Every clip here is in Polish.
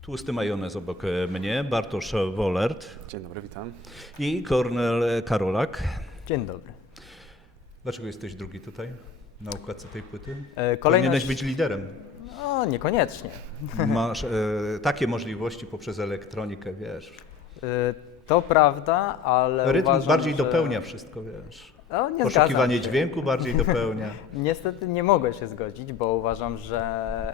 Tłusty majonez obok e, mnie, Bartosz Wolert Dzień dobry, witam. i Kornel Karolak. Dzień dobry. Dlaczego jesteś drugi tutaj na układce tej płyty? E, Powinieneś być liderem. No, niekoniecznie. Masz e, takie możliwości poprzez elektronikę, wiesz. E, To prawda, ale Rytm uważam, bardziej że... dopełnia wszystko, wiesz. No, nie Poszukiwanie dźwięku bardziej dopełnia. Niestety nie mogę się zgodzić, bo uważam, że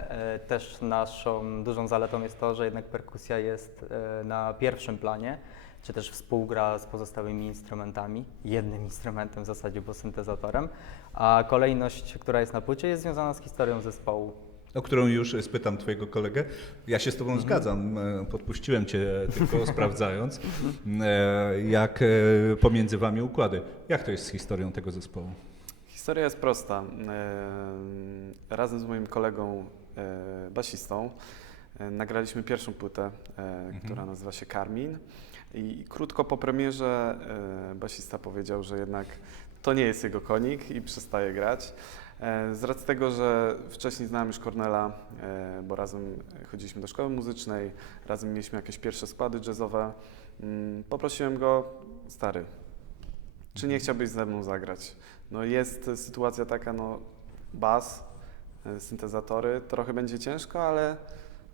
e, też naszą dużą zaletą jest to, że jednak perkusja jest e, na pierwszym planie, czy też współgra z pozostałymi instrumentami, jednym instrumentem w zasadzie, bo syntezatorem, a kolejność, która jest na płycie, jest związana z historią zespołu. O którą już spytam twojego kolegę. Ja się z tobą zgadzam. E, Podpuściłem cię tylko sprawdzając, e, jak e, pomiędzy wami układy. Jak to jest z historią tego zespołu? Historia jest prosta. E, Razem z moim kolegą e, basistą e, nagraliśmy pierwszą płytę, e, która nazywa się Karmin. I krótko po premierze e, basista powiedział, że jednak to nie jest jego konik i przestaje grać. E, Z racji tego, że wcześniej znałem już Cornela, e, bo razem chodziliśmy do szkoły muzycznej, razem mieliśmy jakieś pierwsze składy jazzowe, mm, poprosiłem go, stary, czy nie chciałbyś ze mną zagrać? No jest sytuacja taka, no bas, e, syntezatory, trochę będzie ciężko, ale,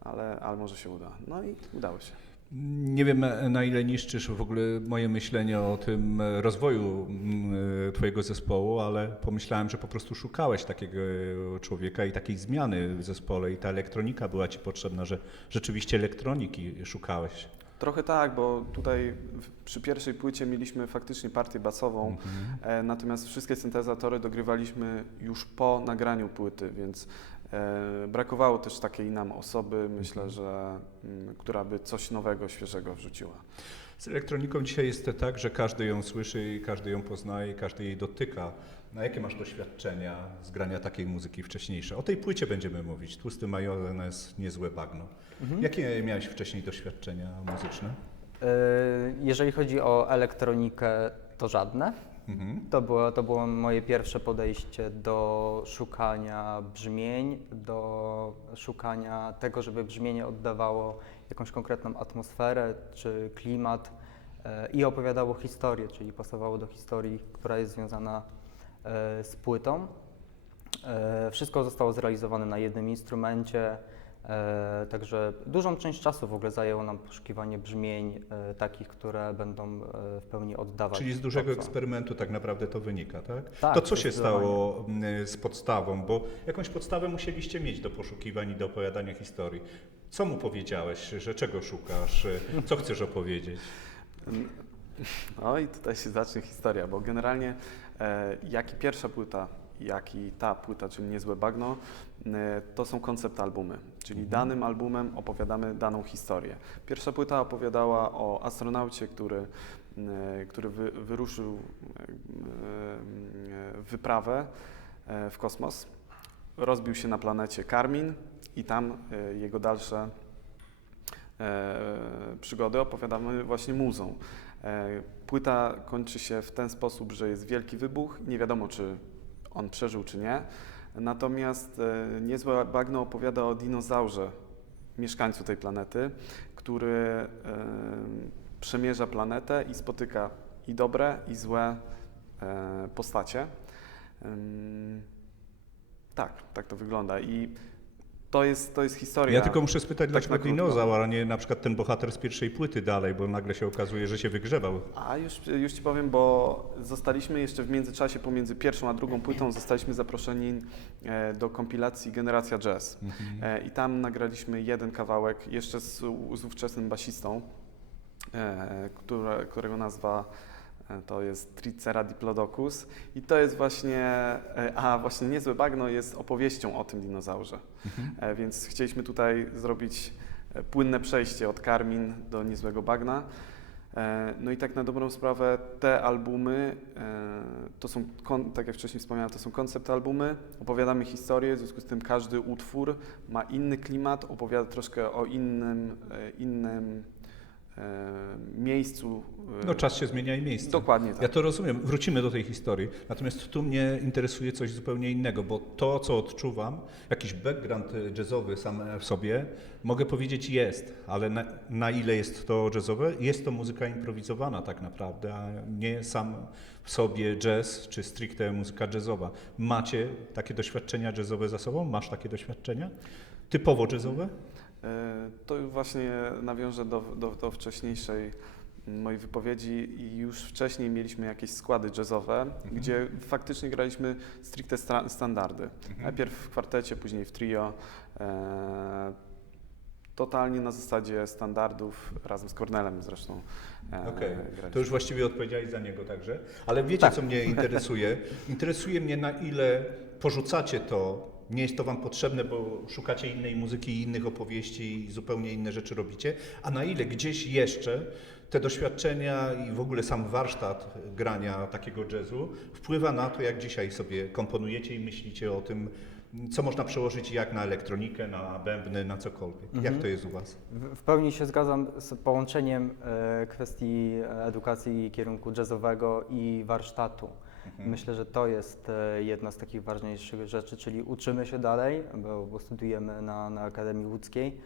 ale, ale może się uda. No i udało się. Nie wiem, na ile niszczysz w ogóle moje myślenie o tym e, rozwoju mm, e, Twojego zespołu, ale pomyślałem, że po prostu szukałeś takiego człowieka i takiej zmiany w zespole, i ta elektronika była Ci potrzebna, że rzeczywiście elektroniki szukałeś. Trochę tak, bo tutaj przy pierwszej płycie mieliśmy faktycznie partię basową, e, natomiast wszystkie syntezatory dogrywaliśmy już po nagraniu płyty, więc brakowało też takiej nam osoby, myślę, że mm, która by coś nowego, świeżego wrzuciła. Z elektroniką dzisiaj jest tak, że każdy ją słyszy i każdy ją poznaje i każdy jej dotyka. Na jakie masz doświadczenia z grania takiej muzyki wcześniejsze? O tej płycie będziemy mówić. Tłusty majonez, niezłe bagno. Jakie miałeś wcześniej doświadczenia muzyczne? E, Jeżeli chodzi o elektronikę, to żadne. Mhm. To było, to było moje pierwsze podejście do szukania brzmień, do szukania tego, żeby brzmienie oddawało jakąś konkretną atmosferę czy klimat e, i opowiadało historię, czyli pasowało do historii, która jest związana e, z płytą. E, Wszystko zostało zrealizowane na jednym instrumencie, e, także dużą część czasu w ogóle zajęło nam poszukiwanie brzmień e, takich, które będą e, w pełni oddawać. Czyli z dużego to, co- eksperymentu tak naprawdę to wynika, tak? Tak, to co się zdecydowanie. stało z podstawą? Bo jakąś podstawę musieliście mieć do poszukiwań i do opowiadania historii. Co mu powiedziałeś, że czego szukasz, co chcesz opowiedzieć? No i tutaj się zacznie historia, bo generalnie e, jak i pierwsza płyta, jak i ta płyta, czyli Niezłe Bagno, e, to są koncept albumy, czyli danym albumem opowiadamy daną historię. Pierwsza płyta opowiadała o astronaucie, który, e, który wy, wyruszył e, e, w wyprawę w kosmos, rozbił się na planecie Karmin i tam jego dalsze przygody opowiadamy właśnie muzą. Płyta kończy się w ten sposób, że jest wielki wybuch. Nie wiadomo, czy on przeżył, czy nie. Natomiast e, niezłe bagno opowiada o dinozaurze, mieszkańcu tej planety, który e, przemierza planetę i spotyka i dobre, i złe e, postacie. Tak, tak to wygląda. I to jest, to jest historia. Ja tylko muszę spytać, tak dlaczego krótko. dinozaur, a nie na przykład ten bohater z pierwszej płyty dalej, bo nagle się okazuje, że się wygrzewał. A już, już Ci powiem, bo zostaliśmy jeszcze w międzyczasie pomiędzy pierwszą a drugą płytą, zostaliśmy zaproszeni e, do kompilacji Generacja Jazz. E, I tam nagraliśmy jeden kawałek jeszcze z, z ówczesnym basistą, e, które, którego nazwa to jest Tricera diplodocus i to jest właśnie, e, a właśnie Niezłe Bagno jest opowieścią o tym dinozaurze. E, Więc chcieliśmy tutaj zrobić e, płynne przejście od Karmin do Niezłego Bagna. No i tak na dobrą sprawę te albumy, to są, tak jak wcześniej wspomniałem, to są koncept albumy, opowiadamy historię, w związku z tym każdy utwór ma inny klimat, opowiada troszkę o innym, innym miejscu. e, No czas się zmienia i miejsce. Dokładnie tak. Ja to rozumiem, wrócimy do tej historii. Natomiast tu mnie interesuje coś zupełnie innego, bo to, co odczuwam, jakiś background jazzowy sam w sobie, mogę powiedzieć jest, ale na, na ile jest to jazzowe? Jest to muzyka improwizowana tak naprawdę, a nie sam w sobie jazz, czy stricte muzyka jazzowa. Macie takie doświadczenia jazzowe za sobą? Masz takie doświadczenia? Typowo jazzowe? E, To właśnie nawiążę do, do, do wcześniejszej mojej wypowiedzi i już wcześniej mieliśmy jakieś składy jazzowe, gdzie faktycznie graliśmy stricte standardy. Najpierw w kwartecie, później w trio. E, totalnie na zasadzie standardów, razem z Kornelem zresztą. E, Okej, graliśmy. to już właściwie odpowiedziałeś za niego także. Ale wiecie, Tak. co mnie interesuje? Interesuje mnie, na ile porzucacie to, nie jest to wam potrzebne, bo szukacie innej muzyki innych opowieści i zupełnie inne rzeczy robicie, a na ile gdzieś jeszcze te doświadczenia i w ogóle sam warsztat grania takiego jazzu wpływa na to, jak dzisiaj sobie komponujecie i myślicie o tym, co można przełożyć jak na elektronikę, na bębny, na cokolwiek. Jak to jest u was? W pełni się zgadzam z połączeniem e, kwestii edukacji i kierunku jazzowego i warsztatu. Myślę, że to jest e, jedna z takich ważniejszych rzeczy, czyli uczymy się dalej, bo, bo studiujemy na, na Akademii Łódzkiej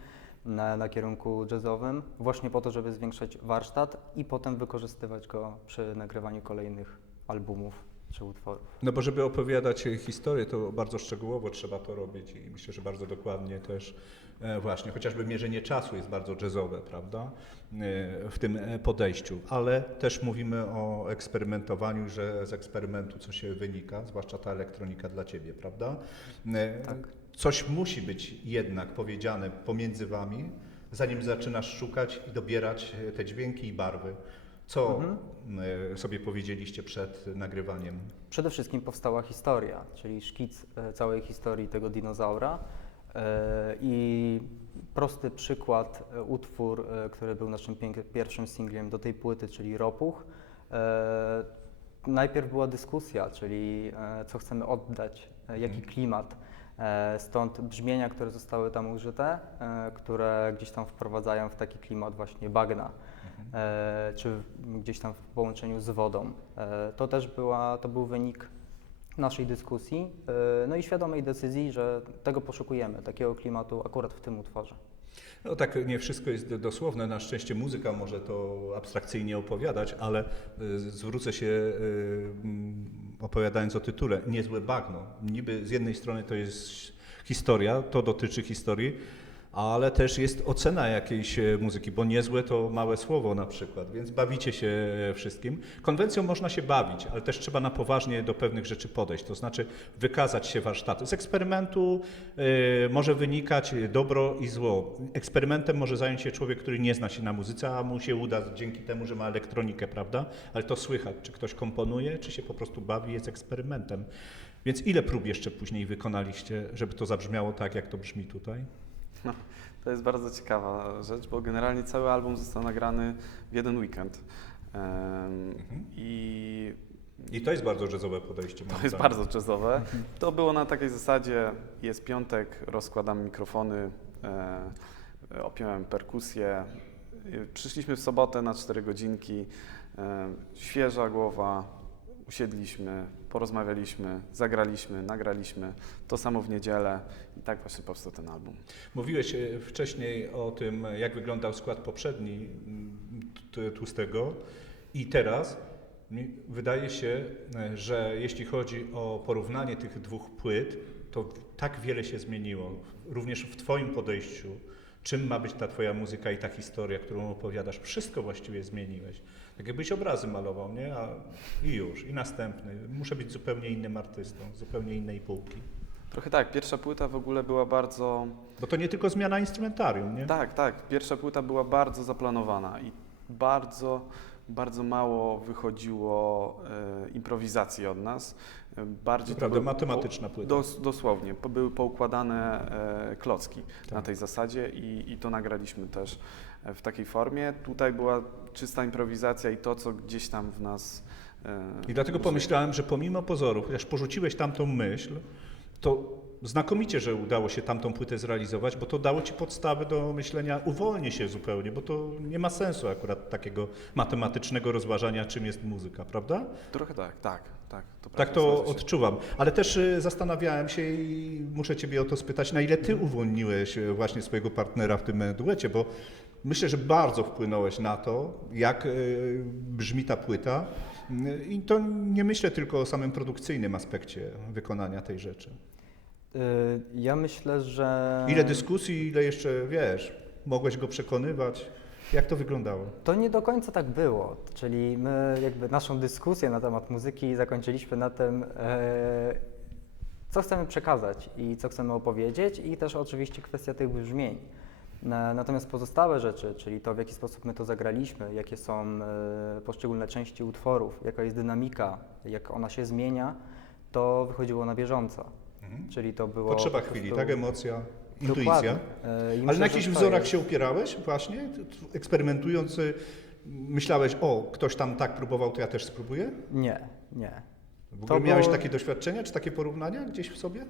na, na kierunku jazzowym, właśnie po to, żeby zwiększać warsztat i potem wykorzystywać go przy nagrywaniu kolejnych albumów czy utworów. No bo żeby opowiadać historię, to bardzo szczegółowo trzeba to robić i myślę, że bardzo dokładnie też e, właśnie, chociażby mierzenie czasu jest bardzo jazzowe, prawda, e, w tym e, podejściu, ale też mówimy o eksperymentowaniu, że z eksperymentu co się wynika, zwłaszcza ta elektronika dla Ciebie, prawda? Tak. Coś musi być jednak powiedziane pomiędzy Wami, zanim zaczynasz szukać i dobierać te dźwięki i barwy. Co e, sobie powiedzieliście przed nagrywaniem? Przede wszystkim powstała historia, czyli szkic e, całej historii tego dinozaura e, i prosty przykład, utwór, który był naszym pierwszym singlem do tej płyty, czyli Ropuch. Najpierw była dyskusja, czyli co chcemy oddać, jaki klimat. E, Stąd brzmienia, które zostały tam użyte, które gdzieś tam wprowadzają w taki klimat właśnie bagna czy gdzieś tam w połączeniu z wodą. E, To też była, to był wynik naszej dyskusji, e, no i świadomej decyzji, że tego poszukujemy, takiego klimatu akurat w tym utworze. No tak, nie wszystko jest dosłowne. Na szczęście muzyka może to abstrakcyjnie opowiadać, ale zwrócę się opowiadając o tytule. Niezłe bagno. Niby z jednej strony to jest historia, to dotyczy historii, ale też jest ocena jakiejś e, muzyki, bo niezłe to małe słowo na przykład, więc bawicie się e, wszystkim. Konwencją można się bawić, ale też trzeba na poważnie do pewnych rzeczy podejść, to znaczy wykazać się warsztatem. Z eksperymentu e, może wynikać dobro i zło. Eksperymentem może zająć się człowiek, który nie zna się na muzyce, a mu się uda dzięki temu, że ma elektronikę, prawda? Ale to słychać, czy ktoś komponuje, czy się po prostu bawi, jest eksperymentem. Więc ile prób jeszcze później wykonaliście, żeby to zabrzmiało tak, jak to brzmi tutaj? To jest bardzo ciekawa rzecz, bo generalnie cały album został nagrany w jeden weekend. Em, I I to jest bardzo jazzowe podejście. to jest bardzo jazzowe. To było na takiej zasadzie, jest piątek, rozkładam mikrofony, e, opiąłem perkusję. Przyszliśmy w sobotę na 4 godzinki, e, świeża głowa, usiedliśmy, porozmawialiśmy, zagraliśmy, nagraliśmy. To samo w niedzielę i tak właśnie powstał ten album. Mówiłeś e, wcześniej o tym, jak wyglądał skład poprzedni Tłustego i teraz wydaje się, e, że jeśli chodzi o porównanie tych dwóch płyt, to tak wiele się zmieniło, również w Twoim podejściu. Czym ma być ta Twoja muzyka i ta historia, którą opowiadasz? Wszystko właściwie zmieniłeś. Tak jakbyś obrazy malował, nie? A, I już, i następny. Muszę być zupełnie innym artystą, zupełnie innej półki. Trochę tak, pierwsza płyta w ogóle była bardzo Bo to nie tylko zmiana instrumentarium, nie? Tak, tak. Pierwsza płyta była bardzo zaplanowana i bardzo, bardzo mało wychodziło e, improwizacji od nas. Bardziej prawda, były matematyczna płyta. Dos, dosłownie, po, były poukładane e, klocki na Tak. tej zasadzie i, i to nagraliśmy też e, w takiej formie. Tutaj była czysta improwizacja i to, co gdzieś tam w nas. e, I dlatego pomyślałem, że pomimo pozorów, chociaż porzuciłeś tamtą myśl, to znakomicie, że udało się tamtą płytę zrealizować, bo to dało ci podstawy do myślenia, uwolnię się zupełnie, bo to nie ma sensu akurat takiego matematycznego rozważania, czym jest muzyka, prawda? Trochę tak, tak, tak. To Tak to odczuwam. Ale też y, zastanawiałem się i muszę Ciebie o to spytać, na ile Ty uwolniłeś y, właśnie swojego partnera w tym duecie, bo myślę, że bardzo wpłynąłeś na to, jak y, brzmi ta płyta. I to nie myślę tylko o samym produkcyjnym aspekcie wykonania tej rzeczy. Y, Ja myślę, że. Ile dyskusji, ile jeszcze, wiesz, mogłeś go przekonywać. Jak to wyglądało? To nie do końca tak było. Czyli my jakby naszą dyskusję na temat muzyki zakończyliśmy na tym, e, co chcemy przekazać i co chcemy opowiedzieć, i też oczywiście kwestia tych brzmień. Na- Natomiast pozostałe rzeczy, czyli to, w jaki sposób my to zagraliśmy, jakie są e, poszczególne części utworów, jaka jest dynamika, jak ona się zmienia, to wychodziło na bieżąco. Czyli to było. Potrzeba po chwili, tak? Emocja, intuicja. E, Ale myślę, na jakichś to wzorach jest- się upierałeś właśnie? Eksperymentując, y, myślałeś, o, ktoś tam tak próbował, to ja też spróbuję? Nie, nie. W To ogóle miałeś było- takie doświadczenia, czy takie porównania gdzieś w sobie?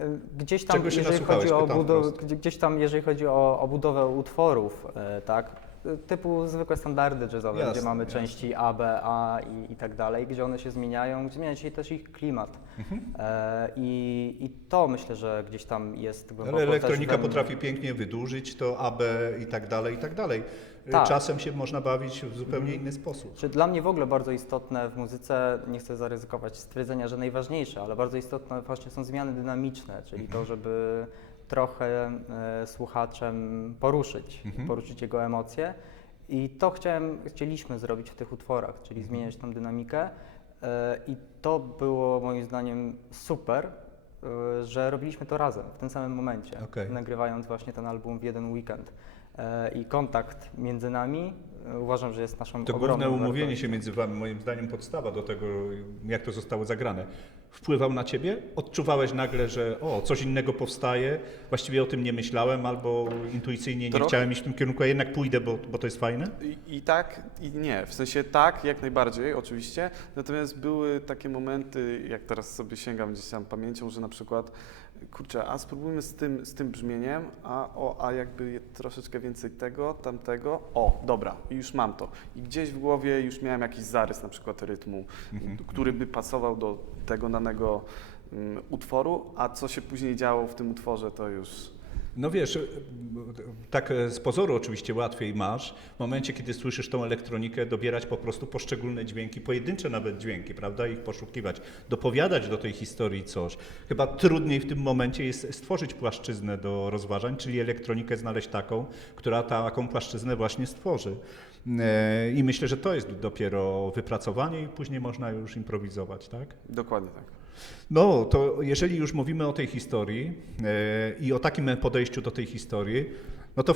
E, Gdzieś tam, jeżeli chodzi o budowę, gdzieś tam, jeżeli chodzi o, o budowę utworów, e, tak, typu zwykłe standardy jazzowe, Jasne, gdzie mamy jasne. części A, B, A i, i tak dalej, gdzie one się zmieniają, zmienia się też ich klimat. Mhm. E, i, I to myślę, że gdzieś tam jest głęboko Ale elektronika potrafi pięknie wydłużyć to AB i tak dalej, i tak dalej. Y, Tak. Czasem się można bawić w zupełnie inny sposób. Czy dla mnie w ogóle bardzo istotne w muzyce, nie chcę zaryzykować stwierdzenia, że najważniejsze, ale bardzo istotne właśnie są zmiany dynamiczne, czyli to, żeby trochę e, słuchaczem poruszyć, Mhm. poruszyć jego emocje. I to chciałem, chcieliśmy zrobić w tych utworach, czyli Mhm. zmieniać tą dynamikę. E, I to było moim zdaniem super, e, że robiliśmy to razem w tym samym momencie, Okej. nagrywając właśnie ten album w jeden weekend. I kontakt między nami e, uważam, że jest naszą To główne umówienie wartością. się między wami, moim zdaniem podstawa do tego, jak to zostało zagrane. Wpływał na ciebie? Odczuwałeś nagle, że o, coś innego powstaje, właściwie o tym nie myślałem, albo intuicyjnie nie Trochę. chciałem iść w tym kierunku, a jednak pójdę, bo, bo to jest fajne? I, I tak, i nie. W sensie tak, jak najbardziej, oczywiście. Natomiast były takie momenty, jak teraz sobie sięgam gdzieś tam pamięcią, że na przykład, kurczę, a spróbujmy z tym, z tym brzmieniem, a, o, a jakby troszeczkę więcej tego, tamtego. O, dobra, już mam to. I gdzieś w głowie już miałem jakiś zarys na przykład rytmu, który by pasował do tego danego mm, utworu, a co się później działo w tym utworze, to już... No wiesz, tak e, z pozoru oczywiście łatwiej masz, w momencie, kiedy słyszysz tą elektronikę, dobierać po prostu poszczególne dźwięki, pojedyncze nawet dźwięki, prawda, ich poszukiwać, dopowiadać do tej historii coś. Chyba trudniej w tym momencie jest stworzyć płaszczyznę do rozważań, czyli elektronikę znaleźć taką, która taką płaszczyznę właśnie stworzy. E, I myślę, że to jest dopiero wypracowanie i później można już improwizować, tak? Dokładnie tak. No, to jeżeli już mówimy o tej historii e, i o takim podejściu do tej historii, no to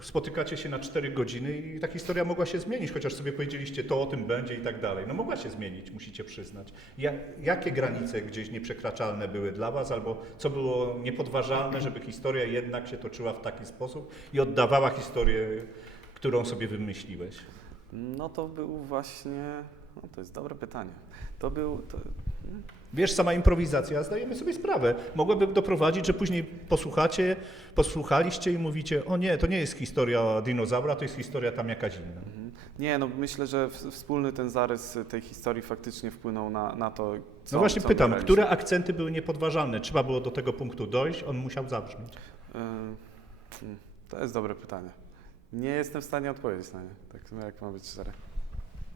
spotykacie się na 4 godziny i ta historia mogła się zmienić, chociaż sobie powiedzieliście, to o tym będzie i tak dalej. No mogła się zmienić, musicie przyznać. Ja, jakie granice gdzieś nieprzekraczalne były dla Was, albo co było niepodważalne, żeby historia jednak się toczyła w taki sposób i oddawała historię, którą sobie wymyśliłeś? No to był właśnie, no to jest dobre pytanie. To był, to, Wiesz, sama improwizacja, zdajemy sobie sprawę, mogłaby doprowadzić, że później posłuchacie, posłuchaliście i mówicie, o nie, to nie jest historia dinozaura, to jest historia tam jakaś inna. Mhm. Nie, no myślę, że wspólny ten zarys tej historii faktycznie wpłynął na, na to, co No właśnie co pytam, które akcenty były niepodważalne? Trzeba było do tego punktu dojść, on musiał zabrzmieć. Y, mm, To jest dobre pytanie. Nie jestem w stanie odpowiedzieć na nie, tak jak mam być szczery.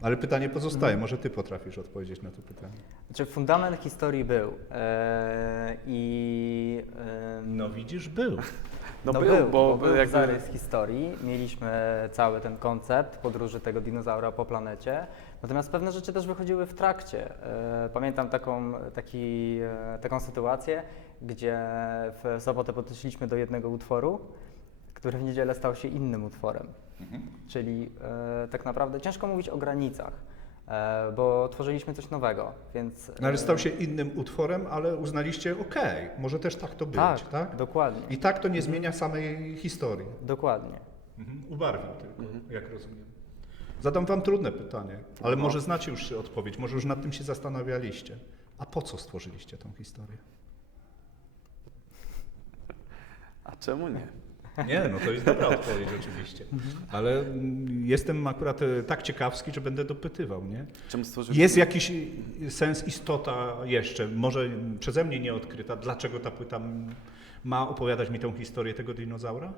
Ale pytanie pozostaje, może ty potrafisz odpowiedzieć na to pytanie. Znaczy fundament historii był e, i e, No widzisz, był. No, no był, był, bo, był jakby, zarys historii, mieliśmy cały ten koncept podróży tego dinozaura po planecie, natomiast pewne rzeczy też wychodziły w trakcie. E, Pamiętam taką, taki, e, taką sytuację, gdzie w sobotę podeszliśmy do jednego utworu, który w niedzielę stał się innym utworem. Czyli e, tak naprawdę ciężko mówić o granicach, e, bo tworzyliśmy coś nowego, więc... No ale e, stał się innym utworem, ale uznaliście, okej, może też tak to być, Tak, tak? dokładnie, I tak to nie zmienia samej historii. dokładnie. Mhm. Ubarwił tylko, Mhm. jak rozumiem. Zadam wam trudne pytanie, ale No. może znacie już odpowiedź, może już nad tym się zastanawialiście. A po co stworzyliście tą historię? A czemu nie? Nie, no to jest dobra odpowiedź oczywiście. Ale jestem akurat e, tak ciekawski, że będę dopytywał, nie? Stworzyliśmy? Jest jakiś sens, istota jeszcze, może przeze mnie nie odkryta, dlaczego ta płyta ma opowiadać mi tą historię tego dinozaura?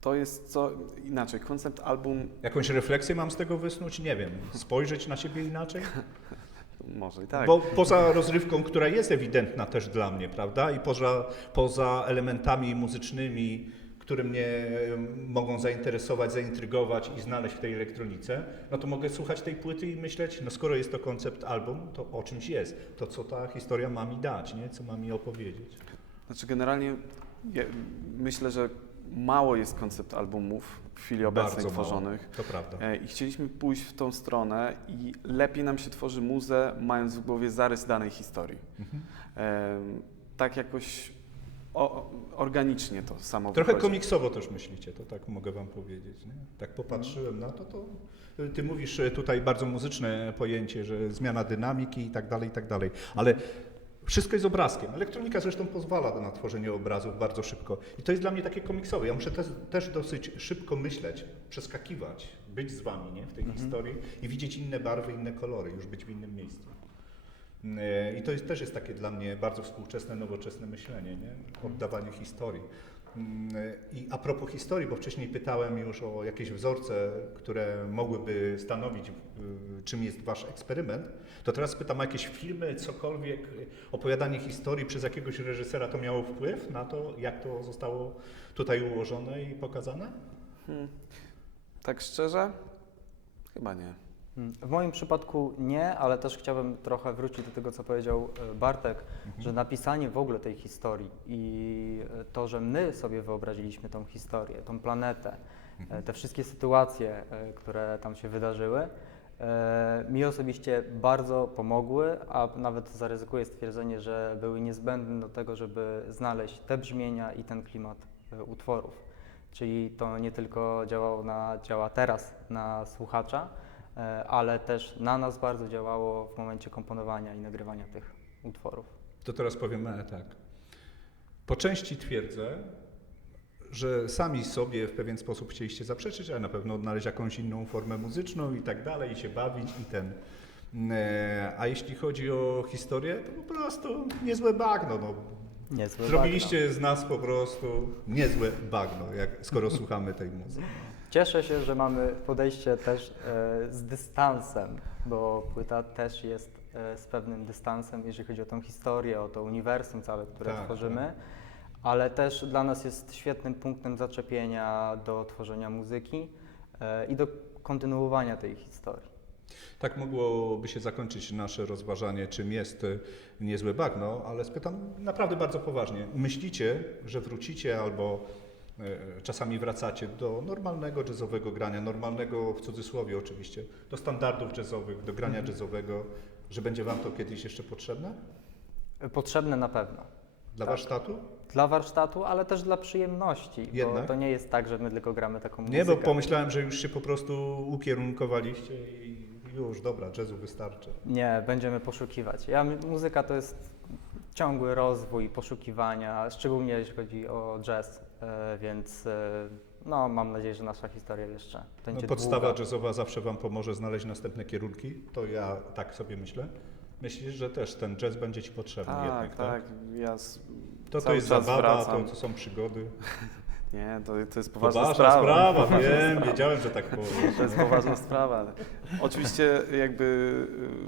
To jest co inaczej. Koncept album Jakąś refleksję mam z tego wysnuć? Nie wiem. Spojrzeć na siebie inaczej? może i tak. Bo poza rozrywką, która jest ewidentna też dla mnie, prawda? I poza, poza elementami muzycznymi, które mnie mogą zainteresować, zaintrygować i znaleźć w tej elektronice, no to mogę słuchać tej płyty i myśleć, no skoro jest to koncept album, to o czymś jest. To co ta historia ma mi dać, nie? Co ma mi opowiedzieć. Znaczy generalnie je, myślę, że mało jest koncept albumów w chwili obecnej Bardzo mało. tworzonych. To prawda. E, I chcieliśmy pójść w tą stronę i lepiej nam się tworzy muzę, mając w głowie zarys danej historii. Mhm. Tak jakoś o, organicznie to samo Trochę wychodzi. komiksowo też myślicie, to tak mogę wam powiedzieć. Nie? Tak popatrzyłem na to, to ty mówisz e, tutaj bardzo muzyczne pojęcie, że zmiana dynamiki i tak dalej, i tak dalej, ale wszystko jest obrazkiem. Elektronika zresztą pozwala na tworzenie obrazów bardzo szybko i to jest dla mnie takie komiksowe. Ja muszę też, też dosyć szybko myśleć, przeskakiwać, być z wami nie? w tej historii i widzieć inne barwy, inne kolory, już być w innym miejscu. E, I to jest, też jest takie dla mnie bardzo współczesne, nowoczesne myślenie, nie? oddawanie historii. I a propos historii, bo wcześniej pytałem już o jakieś wzorce, które mogłyby stanowić, y, czym jest wasz eksperyment, to teraz pytam o jakieś filmy, cokolwiek, opowiadanie historii przez jakiegoś reżysera to miało wpływ na to, jak to zostało tutaj ułożone i pokazane? Hmm. Tak szczerze? Chyba nie. Mm, W moim przypadku nie, ale też chciałbym trochę wrócić do tego, co powiedział e, Bartek, że napisanie w ogóle tej historii i e, to, że my sobie wyobraziliśmy tą historię, tą planetę, e, te wszystkie sytuacje, które tam się wydarzyły, mi osobiście bardzo pomogły, a nawet zaryzykuję stwierdzenie, że były niezbędne do tego, żeby znaleźć te brzmienia i ten klimat utworów. Czyli to nie tylko działało na, działa teraz na słuchacza, ale też na nas bardzo działało w momencie komponowania i nagrywania tych utworów. To teraz powiem e, tak. Po części twierdzę, że sami sobie w pewien sposób chcieliście zaprzeczyć, ale na pewno odnaleźć jakąś inną formę muzyczną i tak dalej, i się bawić i ten. E, A jeśli chodzi o historię, to po prostu niezłe bagno. No. Niezłe Zrobiliście z nas po prostu niezłe bagno, jak, skoro słuchamy tej muzyki. Cieszę się, że mamy podejście też e, z dystansem, bo płyta też jest e, z pewnym dystansem, jeżeli chodzi o tą historię, o to uniwersum całe, które Tak, tworzymy. Ale też dla nas jest świetnym punktem zaczepienia do tworzenia muzyki e, i do kontynuowania tej historii. Tak mogłoby się zakończyć nasze rozważanie, czym jest niezłe bagno, ale spytam naprawdę bardzo poważnie. Myślicie, że wrócicie albo czasami wracacie do normalnego jazzowego grania, normalnego w cudzysłowie oczywiście, do standardów jazzowych, do grania jazzowego, że będzie Wam to kiedyś jeszcze potrzebne? Potrzebne na pewno. Dla Tak. warsztatu? Dla warsztatu, ale też dla przyjemności, bo Jednak? to nie jest tak, że my tylko gramy taką muzykę. Nie, bo pomyślałem, że już się po prostu ukierunkowaliście i już, dobra, jazzu wystarczy. Nie, będziemy poszukiwać. Ja, muzyka to jest ciągły rozwój poszukiwania, szczególnie jeśli chodzi o jazz, e, więc e, no, mam nadzieję, że nasza historia jeszcze No, będzie podstawa długa. jazzowa zawsze Wam pomoże znaleźć następne kierunki, to ja tak sobie myślę. Myślisz, że też ten jazz będzie Ci potrzebny Tak, jednak, tak. tak? Ja To to jest zabawa, to, to są przygody. Nie, to, to jest poważna, Poważna sprawa. sprawa, Poważna wiem, sprawa. wiedziałem, że tak powiesz. To jest poważna sprawa. Oczywiście jakby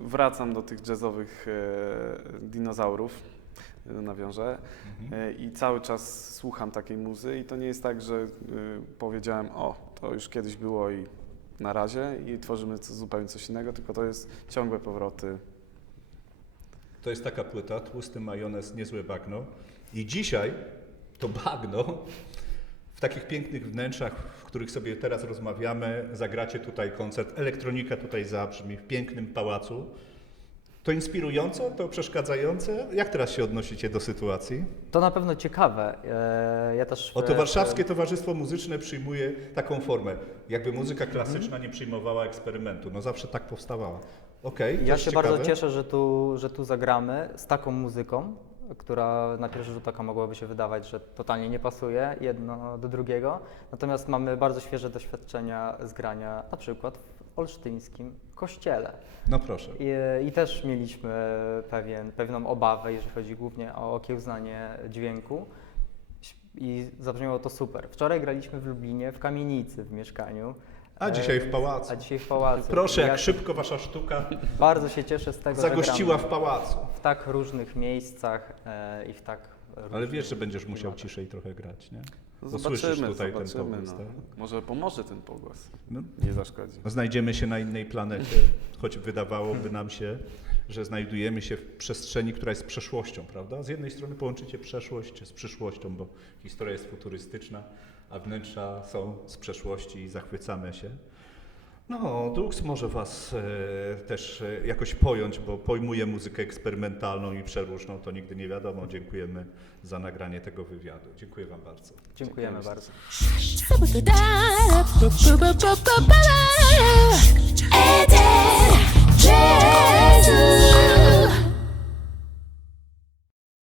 y, wracam do tych jazzowych e, dinozaurów, nawiążę, Mhm. e, i cały czas słucham takiej muzy i to nie jest tak, że y, powiedziałem, o, to już kiedyś było i na razie i tworzymy co, zupełnie coś innego, tylko to jest ciągłe powroty. To jest taka płyta, tłusty majonez, niezłe bagno. I dzisiaj to bagno w takich pięknych wnętrzach, w których sobie teraz rozmawiamy, zagracie tutaj koncert, elektronika tutaj zabrzmi w pięknym pałacu. To inspirujące, to przeszkadzające? Jak teraz się odnosicie do sytuacji? To na pewno ciekawe. E, ja też Oto e, Warszawskie Towarzystwo Muzyczne przyjmuje taką formę, jakby muzyka klasyczna nie przyjmowała eksperymentu. No zawsze tak powstawała. Okej, to Ja się ciekawe. bardzo cieszę, że tu, że tu zagramy z taką muzyką, która na pierwszy rzut oka mogłoby się wydawać, że totalnie nie pasuje jedno do drugiego. Natomiast mamy bardzo świeże doświadczenia z grania na przykład w olsztyńskim kościele. No proszę. I, I też mieliśmy pewien, pewną obawę, jeżeli chodzi głównie o okiełznanie dźwięku. I zabrzmiało to super. Wczoraj graliśmy w Lublinie, w kamienicy w mieszkaniu. A E, dzisiaj w pałacu. A dzisiaj w pałacu. Proszę, Ja jak szybko wasza sztuka Bardzo się cieszę z tego, że zagościła w gramy pałacu. w tak różnych miejscach e, i w tak Ale wiesz, że będziesz musiał ciszej trochę grać, nie? No zobaczymy, tutaj ten zobaczymy. pogłos, no. tak? Może pomoże ten pogłos. No, Nie zaszkodzi. Znajdziemy się na innej planecie, choć wydawałoby nam się, że znajdujemy się w przestrzeni, która jest przeszłością, prawda? Z jednej strony połączycie przeszłość z przyszłością, bo historia jest futurystyczna, a wnętrza są z przeszłości i zachwycamy się. No, Dux może Was e, też e, jakoś pojąć, bo pojmuje muzykę eksperymentalną i przeróżną, to nigdy nie wiadomo. Dziękujemy za nagranie tego wywiadu. Dziękuję Wam bardzo. Dziękujemy bardzo.